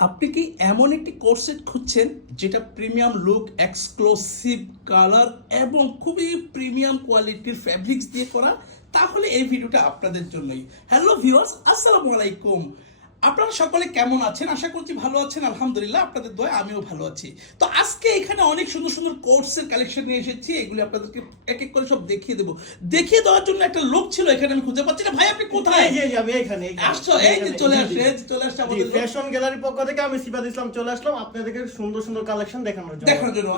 আপনি কি এমন একটি কোর্সেট খুঁজছেন যেটা প্রিমিয়াম লুক, এক্সক্লুসিভ কালার এবং খুবই প্রিমিয়াম কোয়ালিটির ফ্যাব্রিক্স দিয়ে করা? তাহলে এই ভিডিওটা আপনাদের জন্যই। হ্যালো ভিউয়ার্স, আসসালামু আলাইকুম। আপনারা সকলে কেমন আছেন? আশা করছি ভালো আছেন। আলহামদুলিল্লাহ, আপনাদের দয়ায় আমিও ভালো আছি। তো আজকে এখানে অনেক সুন্দর সুন্দর কোর্সের কালেকশন নিয়ে এসেছি। এগুলি আপনাদেরকে এক এক করে সব দেখিয়ে দেবো। দেখিয়ে দেওয়ার জন্য একটা লোক ছিল এখানে, আমি খুঁজে পাচ্ছি না। ভাই আপনি কোথায়? আমি এখানে আসছো? এই যে চলে আসছে, এই যে চলে আসছে আমাদের লোক। ফ্যাশন গ্যালারির পক্ষ থেকে আমি সিফাত ইসলাম চলে আসলাম আপনাদেরকে সুন্দর সুন্দর কালেকশন দেখানোর জন্য।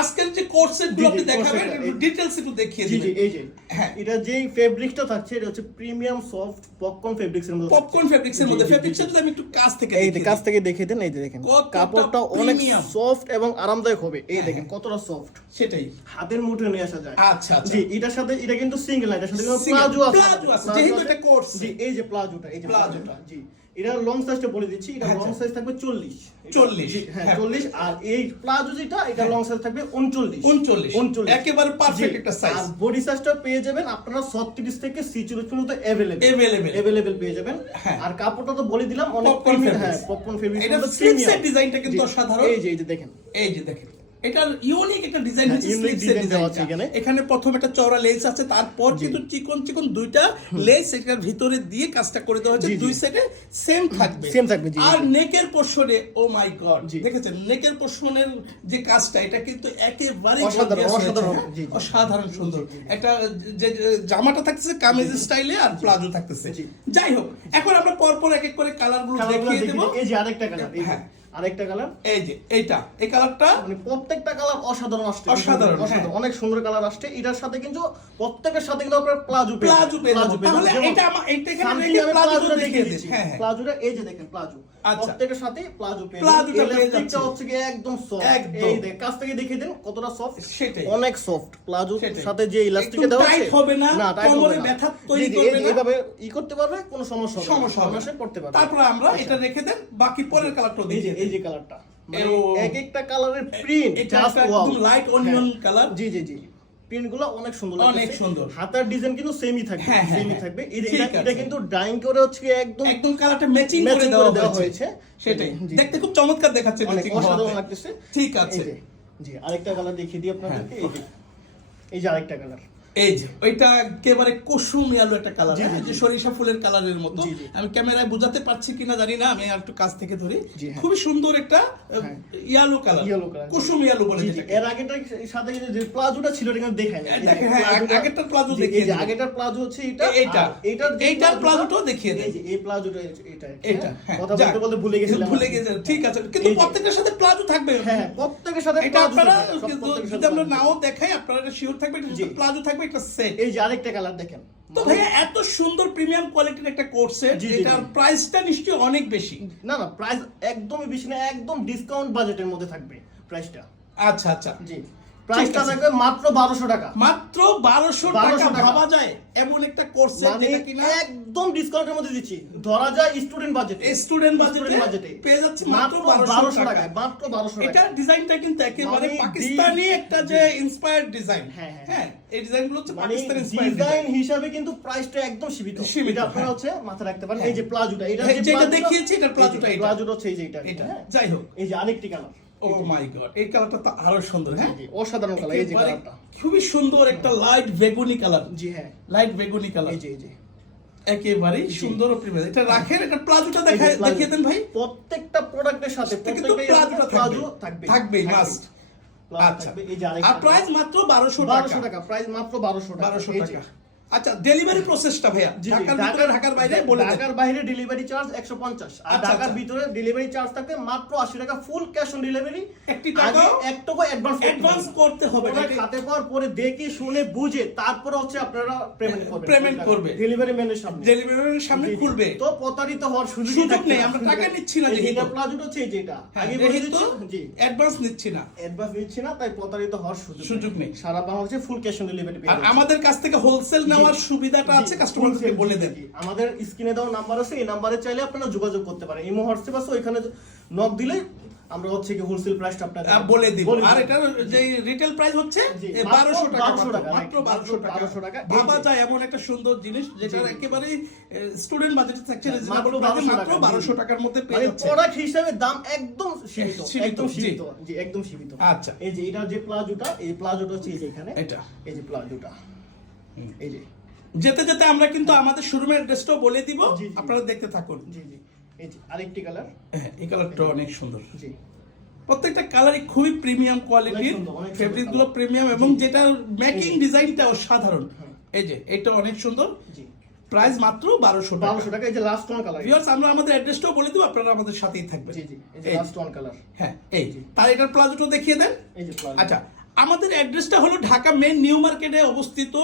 আজকের যে কোর্সেট গুলো আপনি দেখাবেন ডিটেইলস একটু দেখিয়ে জি দিবেন। জি, এই যে হ্যাঁ, এটা যেই ফেব্রিক্সটা থাকছে এটা হচ্ছে প্রিমিয়াম সফট পপকর্ন ফেব্রিক্সের মধ্যে পপকর্ন ফেব্রিক্সের মধ্যে। ফেব্রিক্সটা যদি আমি একটু কাছ থেকে এই দেখিয়ে কাছ দিই। থেকে দেখিয়ে দেন। এই যে দেখেন কতটা কাপড়টা অনেক premium। সফট এবং আরামদায়ক হবে। এই হ্যাঁ, দেখেন কতটা সফট, সেটাই। হাতের মুঠোয় নিয়ে আসা যায়। আচ্ছা আচ্ছা। জি, এটার সাথে এটা কিন্তু সিঙ্গেল না, এটার সাথে কিন্তু Single, প্লাজো আছে। প্লাজো আছে, যেহেতু এটা কোর্স। জি, এই যে প্লাজোটা, এই যে প্লাজোটা। প্লাজোটা, জি এটা লং সাইজটা বলে দিচ্ছি। এটা আচ্ছা। লং সাইজ থাকবে 40। 40, জি, হ্যাঁ হ্যাঁ। 40। আর এই প্লাজো যেটা এটা হ্যাঁ। লং সাইজ থাকবে 39। 39 একেবারে পারফেক্ট একটা সাইজ। আর বডি সাইজটা পেয়ে যাবেন আপনারা 36 থেকে 46 পর্যন্ত Available। अवेलेबल পেয়ে যাবেন। হ্যাঁ। আর কাপড়টা তো বলে দিলাম অনেক Popcorn প্রিমিয়াম। fabrics। হ্যাঁ, পপকর্ন ফেব্রিক্স এটা স্লিপসের ডিজাইনটা কিন্তু অসাধারণ। এই যে দেখেন, এই যে দেখেন, এটা ইউনিক একটা ডিজাইন হ্যাঁ, হচ্ছে। unique স্লিপসের design দেওয়া আছে ডিজাইনটা এখানে। এখানে প্রথম একটা চওড়া লেস আছে, তারপর কিন্তু চিকন চিকন দুইটা লেস এটার ভিতরে দিয়ে কাজটা করে দেওয়া হয়েছে। জি, জি। দুই সাইডে সেম থাকবে। Same থাকবে, জি, আর জি। নেকের পোরশনে ও মাই গড, জি। দেখেছেন নেকের পোরশনের যে কাজটা, এটা কিন্তু একেবারে অসাধারণ, gorgeous হয়েছে, অসাধারণ, হ্যাঁ? জি, জি। অসাধারণ সুন্দর। একটা যে জামাটা থাকতেছে কামিজ স্টাইলে আর প্লাজো থাকতেছে। জি। যাই হোক, এখন আমরা পরপর এক এক করে কালারগুলো কালারগুলো দেখিয়ে দেবো। এই যে আরেকটা কালার, এই যে হ্যাঁ। আরেকটা কালার। এই যে এইটা, এই কালারটা মানে প্রত্যেকটা কালার অসাধারণ আসছে, অসাধারণ, হ্যাঁ। অনেক সুন্দর কালার আসছে। এটার সাথে কিন্তু প্রত্যেকের সাথে কিন্তু আপনারা প্লাজো পেয়ে প্লাজো পেয়ে যাবো। তাহলে যেমন এটা এইটা এখানে something রেখে আমি প্লাজোটা প্লাজোটা দেখিয়ে দেখিয়ে দিন। দিচ্ছি। হ্যাঁ হ্যাঁ, প্লাজোটা এই যে দেখেন প্লাজো, আচ্ছা। প্রত্যেকের সাথে প্লাজো পেয়ে প্লাজোটা যাবেন। পেয়ে এলাস্টিকটা যাচ্ছি। হচ্ছে কি একদম সফট। একদম। এই দেখ কাছ থেকে দেখিয়ে দেন কতটা সফট। সেটাই। অনেক সফট প্লাজোর সেটাই। সাথে যে ইলাস্টিকটা একদম দেওয়া আছে tight হবে না, টাইট কোমরে হবে না। ব্যথা তৈরি জি, জি, করবে না। এইভাবে করতে পারবে, কোনো সমস্যা হবে না। সমস্যা হবে না। অনায়াসে করতে পারবে। তারপর আমরা এটা রেখে দেন, বাকি পরের কালারটা এই যে দেখিয়ে এই দিন। যে কালারটা, মানে ও। এক একটা কালারের প্রিন্ট এটা জাস্ট একটা ওয়াও। একদম লাইট অনিয়ন কালার। জি জি জি, প্রিন্টগুলো অনেক সুন্দর লাগছে। অনেক সুন্দর। হাতার ডিজাইন কিন্তু সেমই থাকবে। হ্যাঁ, হ্যাঁ, সেমই হ্যাঁ। থাকবে। ঠিক এটা আছে। কিন্তু ডাইং করে হচ্ছে কি একদম একদম কালারটা ম্যাচিং করে matching দেওয়া করে হয়েছে। সেটাই, জি। দেখতে খুব চমৎকার দেখাচ্ছে অনেক ম্যাচিং অসাধারণ হওয়াতে। লাগতেছে। ঠিক আছে। এই যে, জি আরেকটা কালার দেখিয়ে দিই আপনাদেরকে। এই যে আরেকটা কালার। এই যে ওইটা একেবারে কুসুম ইয়ালো একটা কালার, জি, জি, যে জি। সরিষা ফুলের কালারের মতো। জি, জি। আমি ক্যামেরায় বোঝাতে পারছি কিনা জানি না, আমি আর একটু কাছ থেকে ধরি। জি, হ্যাঁ। খুবই সুন্দর একটা ইয়ালো কালার, Yellow color। কুসুম ইয়ালো বলে জি, জি, যেটাকে। এর আগেটার সাথে যে প্লাজোটা ছিল এটা কিন্তু দেখাই নাই। দেখেন, হ্যাঁ, আগেরটার প্লাজো জি, দেখিয়ে এই যে দিন। আগেরটার প্লাজো হচ্ছে এটা। এইটা, আর এইটার যে এইটার প্লাজোটাও দেখিয়ে দেন। এই যে এই প্লাজোটা এটা এটা, হ্যাঁ, কথা যাক, বলতে বলতে ভুলে গেছিলাম। ভুলে গেছেন, ঠিক আছে। কিন্তু এই যে। প্রত্যেকটার সাথে প্লাজো থাকবে। হ্যাঁ, প্রত্যেকের সাথে এটা প্লাজো আপনারা থাকবে, সব কিন্তু প্রত্যেকের যদি সাথে আমরা প্লাজো নাও দেখাই, আপনারা এটা শিওর থাকবে এটা জি। প্লাজো থাকবে, এটা সেট। এই যে আরেকটা কালার দেখেন। তো ভাইয়া এত সুন্দর প্রিমিয়াম কোয়ালিটির একটা কোট সেট, জি, জি, এটার জি। প্রাইসটা নিশ্চয়ই অনেক বেশি। না না, প্রাইস একদমই বেশি না, একদম ডিসকাউন্ট বাজেটের মধ্যে থাকবে প্রাইসটা। আচ্ছা আচ্ছা, জি, প্রাইসটা আছে। থাকবে মাত্র 1200 টাকা। মাত্র 1200 টাকা। 1200 টাকা। ভাবা যায় এমন একটা কোর্স সেট মানে যেটা কিনা একদম ডিসকাউন্টের মধ্যে দিচ্ছি। ধরা যায় স্টুডেন্ট বাজেটে, স্টুডেন্ট বাজেটে বাজেটে পেয়ে যাচ্ছে মাত্র মাত্র 1200 টাকা। টাকায়, মাত্র 1200 এটা টাকা। ডিজাইনটা কিন্তু একেবারে মানে পাকিস্তানি একটা যে ইন্সপায়ার্ড ডিজাইন। হ্যাঁ, হ্যাঁ। হ্যাঁ, এই ডিজাইনগুলো হচ্ছে মানে পাকিস্তানি ইন্সপায়ার্ড ডিজাইন ডিজাইন। হিসাবে কিন্তু প্রাইসটা একদম সীমিত। সীমিত, এটা আপনারা হ্যাঁ। হচ্ছে মাথায় রাখতে পারেন। হ্যাঁ। এই যে প্লাজোটা, এটা হ্যাঁ, যে যেটা প্লাজোটা দেখিয়েছি, এটার প্লাজোটা এটা। প্লাজোটা হচ্ছে এই যে এটা। এটা, হ্যাঁ। যাই হোক। এই যে আরেকটি কালার। ও মাই গড, এই কালারটা তো আরো সুন্দর। হ্যাঁ, জি, অসাধারণ কালার। এই যে একেবারে কালারটা। খুবই সুন্দর একটা লাইট বেগুনি কালার। জি হ্যাঁ, লাইট বেগুনি কালার, এই যে একেবারেই সুন্দর ও প্রিমিয়াম। এটা রাখেন, এটা প্লাজোটা এই যে প্লাজো। দেখিয়ে দেন ভাই। প্রত্যেকটা প্রোডাক্টের সাথে সাথে কিন্তু প্লাজোটা প্লাজো থাকবে। থাকবে, থাকবেই, মাস্ট। প্লাজো আচ্ছা, থাকবে। এই যে আর আরেকটা প্রাইস মাত্র 1200 1200 টাকা। টাকা, প্রাইস মাত্র 1200 টাকা। 1200 এই যে। টাকা। আচ্ছা, ডেলিভারি প্রসেসটা ভাইয়া জি, জি, ঢাকার ভিতরে, ঢাকার বাইরে বলে দেন। ঢাকার বাইরে ডেলিভারি চার্জ 150, আর আচ্ছা, ঢাকার আচ্ছা। ভিতরে ডেলিভারি চার্জ থাকবে মাত্র 80 টাকা, ফুল ক্যাশ অন ডেলিভারি। একটি টাকা এক টাকা অ্যাডভান্স করতে হবে। প্রোডাক্ট হাতে পাওয়ার পরে দেখে শুনে বুঝে তারপরে হচ্ছে আপনারা পেমেন্ট করবেন। পেমেন্ট করবে। ডেলিভারি ম্যানের সামনে। ডেলিভারির সামনে জি, জি। খুলবে। তো প্রতারিত হওয়ার সুযোগ সুযোগ নেই, আমরা টাকা নিচ্ছি না যেহেতু। এটা প্লাজোটা হচ্ছে এই যেটা হ্যাঁ, আগে বলে যেহেতু দিচ্ছি। জি, অ্যাডভান্স নিচ্ছি না। অ্যাডভান্স নিচ্ছি না, তাই প্রতারিত হওয়ার সুযোগ নেই। সারা বাংলাদেশে ফুল ক্যাশ অন ডেলিভারি আর আমাদের কাছ থেকে হোলসেল নেওয়ার সুবিধাটা আছে, কাস্টমারকে বলে দেন। আমাদের স্ক্রিনে দেওয়া নাম্বার আছে, এই নাম্বারে চাইলে আপনারা যোগাযোগ করতে পারেন। ইমো হোয়াটসঅ্যাপ আছে, ওইখানে নক দিলে আমরা হচ্ছে কি হোলসেল প্রাইসটা আপনাদের বলে দিব। আর এটার যে রিটেল প্রাইস হচ্ছে জি, 1200 টাকা, 1200 টাকা, মাত্র 1200 1200 টাকা। টাকা। ভাবা যায় এমন একটা সুন্দর জিনিস যেটা একেবারে স্টুডেন্ট বাজেটে থাকছে, রিজনেবল প্রাইসে মাত্র 1200 টাকার মধ্যে পেয়ে যাচ্ছে। প্রোডাক্ট হিসেবে দাম একদম সীমিত, সীমিত, একদম জি। সীমিত, জি একদম সীমিত। আচ্ছা। এই যে এটার যে প্লাজোটা, এই প্লাজোটা হচ্ছে এই যে এখানে, এটা। এই যে প্লাজোটা, এই যে যেতে যেতে আমরা কিন্তু আমাদের শোরুমের অ্যাড্রেসটাও বলে দিব, জি, জি। আপনারা দেখতে থাকুন। জি জি, এই যে আরেকটি কালার, হ্যাঁ, এই কালারটা অনেক সুন্দর। জি প্রত্যেকটা কালারই খুবই প্রিমিয়াম কোয়ালিটির, অনেক সুন্দর, অনেক সুন্দর ফেব্রিক গুলো প্রিমিয়াম এবং জি। যেটা মেকিং ডিজাইনটা অসাধারণ। এই যে এটা অনেক সুন্দর, জি, প্রাইস মাত্র 1200 টাকা। 1200 টাকা। এই যে লাস্ট ওয়ান কালার, ভিউয়ার্স, আমরা আমাদের অ্যাড্রেসটাও বলে দিব, আপনারা আমাদের সাথেই থাকবেন। জি জি, এই যে এই লাস্ট ওয়ান কালার, হ্যাঁ, এই তার এটার প্লাজোটা দেখিয়ে দেন। এই যে প্লাজো। আচ্ছা, আমাদের অ্যাড্রেসটা হলো ঢাকা মেন নিউ মার্কেটে অবস্থিত,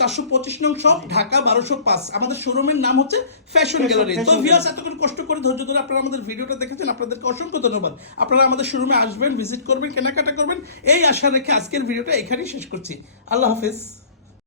425 নং শপ, ঢাকা 1205। আমাদের শোরুমের নাম হচ্ছে ফ্যাশন গ্যালারি। তো Fashion ভিউয়ার্স, এতক্ষণ কষ্ট করে ধৈর্য ধরে আপনারা আমাদের ভিডিওটা দেখেছেন, আপনাদেরকে অসংখ্য ধন্যবাদ। আপনারা আমাদের শোরুমে আসবেন, ভিজিট করবেন, কেনাকাটা করবেন, এই আশা রেখে আজকের ভিডিওটা এখানেই শেষ করছি। আল্লাহ হাফেজ।